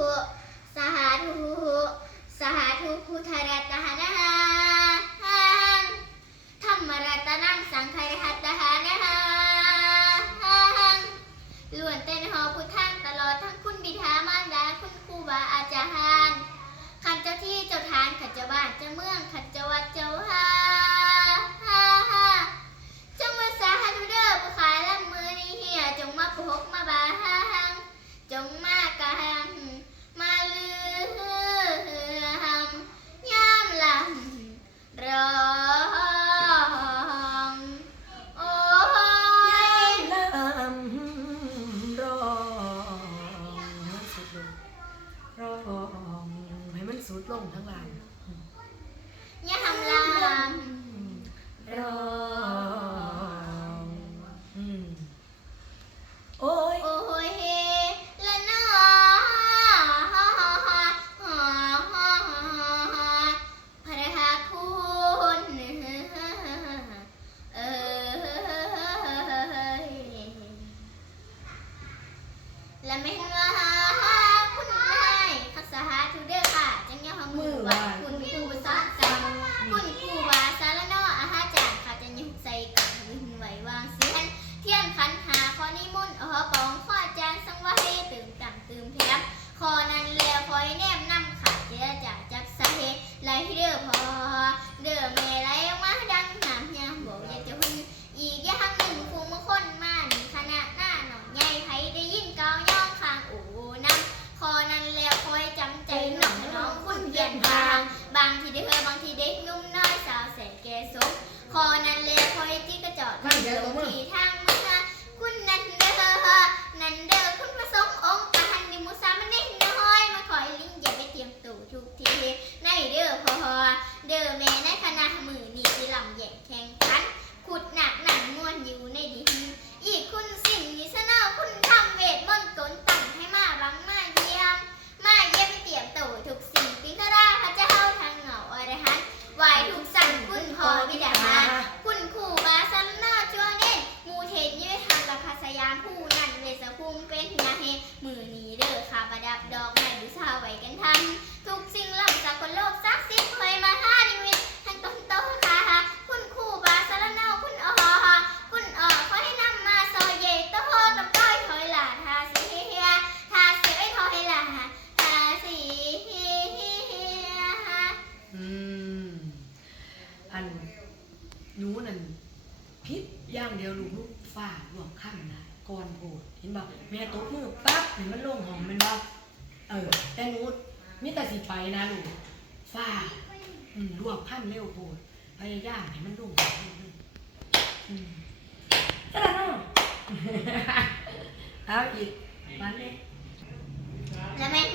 สหุสหาทุหุสหาทุพุทธรัตนะหังธรรมรัตนังสังขารหัตถานะหังล้วนเต้นหอพุทธังตลอดทั้งคุณบิดามารดาคุณครูบาอาจารย์ขันเจ้าที่เจ้าทานขันเจ้าบ้านเจ้าเมืองขันเจ้าวัดเจ้าฮาจงมาสาธุเด้อผู้ขาลำมือนี้เฮียจงมาพกมาบาหังจงมา สุดลงทั้งลานอย่าทำลามร้องอืมโอ้ยโอ้ยละนอพระหาคุณเอ้ยและแม่นว่าคุณนายคักษาทุเด้อค่ะ จังยา ห ระจอด ไม่เดี๋ยว ล ผม ง มึง ที่ทางเมืองคุณนันเด้อนันเด้อคุณประสงค์องค์การนิมุสามเนน้อยมาคอยลิงอย่าไปเตรียมตู่ทุกทีในเด้อพอเด้อแม่ในคณะมือนี่ที่ลำแย่งแข่งขันขุดหนักหนังม้วนอยู่ในดิน อีกคุณสิ่งนิสนาคุณทำเวทมนต์กลตั้งให้มาบังมาเยี่ยม มาเยี่ยมไปเตรียมตู่ทุกสิ่งปิฆราพระเจ้าทางเหงาอรหันต์ไหวทุกสั่งคุณพอวิดา คุณขู่บาซันนาจัวเน่นหมูเทนยืดทางราคาสยามผู้นันเวสภูมิเป็นนาเฮมือนีเด้อขาประดับดอกไม้ บูชาไว้กันทันทุกสิ่งล่ำจากคนโลกซักซิบเคยมาท่านิมิตทั้งต้นโตค่ะคุณขู่บาซันนาคุณออคุณอ๋อขอให้นำมาซอยเยโตกับต้อยถอยหลาทาสีเฮียทาสียถอยหลาทาสีเฮียอืมอันนู้นั่นพิษย่างเดียวลูกลูกฝ่าลวกข้ามนะก่อนโพดเห็นบ่แม่ตบมือปั๊บเห็นมันลงหอมมันบ่ เออแต่หนูมีแต่สิไปนะลูกฟ้าอืมรวบข้ามเร็วโพดพยายามให้มันลงหอมนิดนึงอืมตะละเนาะเอาอีกมันเลยแล้วแม่น